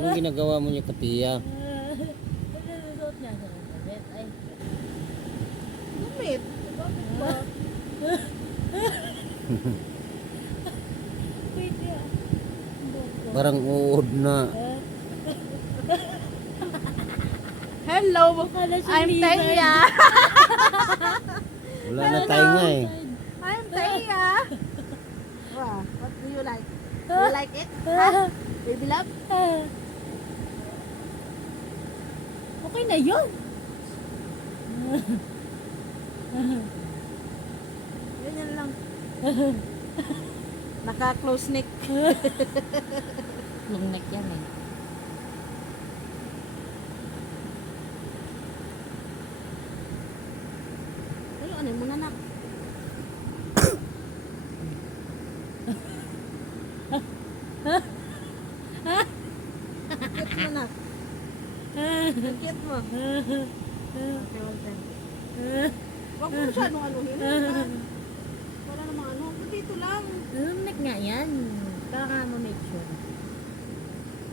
Anong ginagawa mo niya katiya? Nasusuot niya sa damit. Ay. Lumit. Bakit ba? Pwede ah. Parang uod na. Hello, Mukha na siya I'm lizard. Taya. Wala na tayo nga eh. I'm Taya. Wow, what do you like? Do you like it? Huh? Baby love? Okay na yun. Ganyan lang. Naka-close neck. Long neck yan eh. Ay, ano mo na nak? Cute mo nak. Cute mo. Okay, well then. Huwag mo masyadong anuhin. Wala namang ano. Dito lang. Long neck nga yan. Kaka ma-make sure.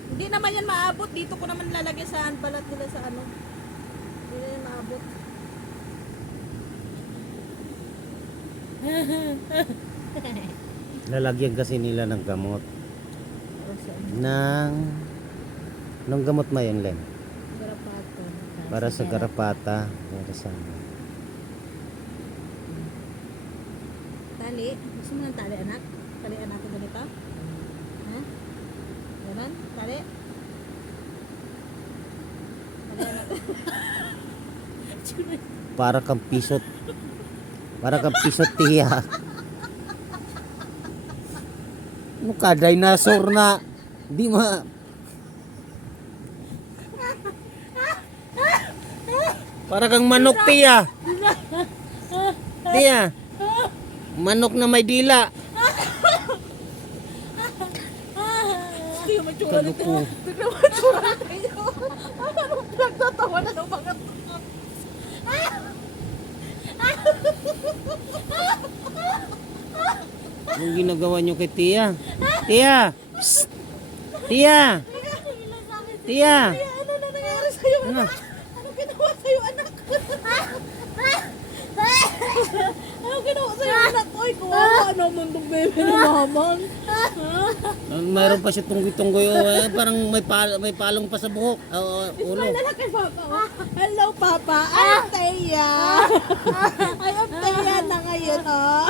Hindi naman yan maabot. Dito ko naman lalagay sa balat nila sa ano. Hindi na yan maabot. Lalagyan kasi nila ng gamot. O siya. Anong gamot mo yun, Len? Garapato. Para sa garapata. Para sa Tali. Gusto mo ng tali anak? Tali anak ko ganito? Ha? Ganon? Tali? Tali anak. para kang pisot. Para kang pisot tiya. Ano ka, dinosaur na. Di ma... Para kang manok tiya. Tiya. Manok na may dila. Hindi yung matsura nito. Kaluko. Bigla matsura tayo. Anong pinagtatawa na ng mga Anong ginagawa nyo kay tiya? Tiya. Psst. Tiya. Tiya. ano na nangyari sa'yo Ano? anak? Ano ginawa sa'yo anak? Ano ginawa sa'yo anak? Oy, kawawa naman itong bebe ni mamang. Mayroon pa siya tunggoy-tunggoy. Parang may palong pa sa buhok. Ulo. Smile na lang kay Papa. Oh. Hello, Papa. I'm Taya. I'm Taya na ngayon, oh.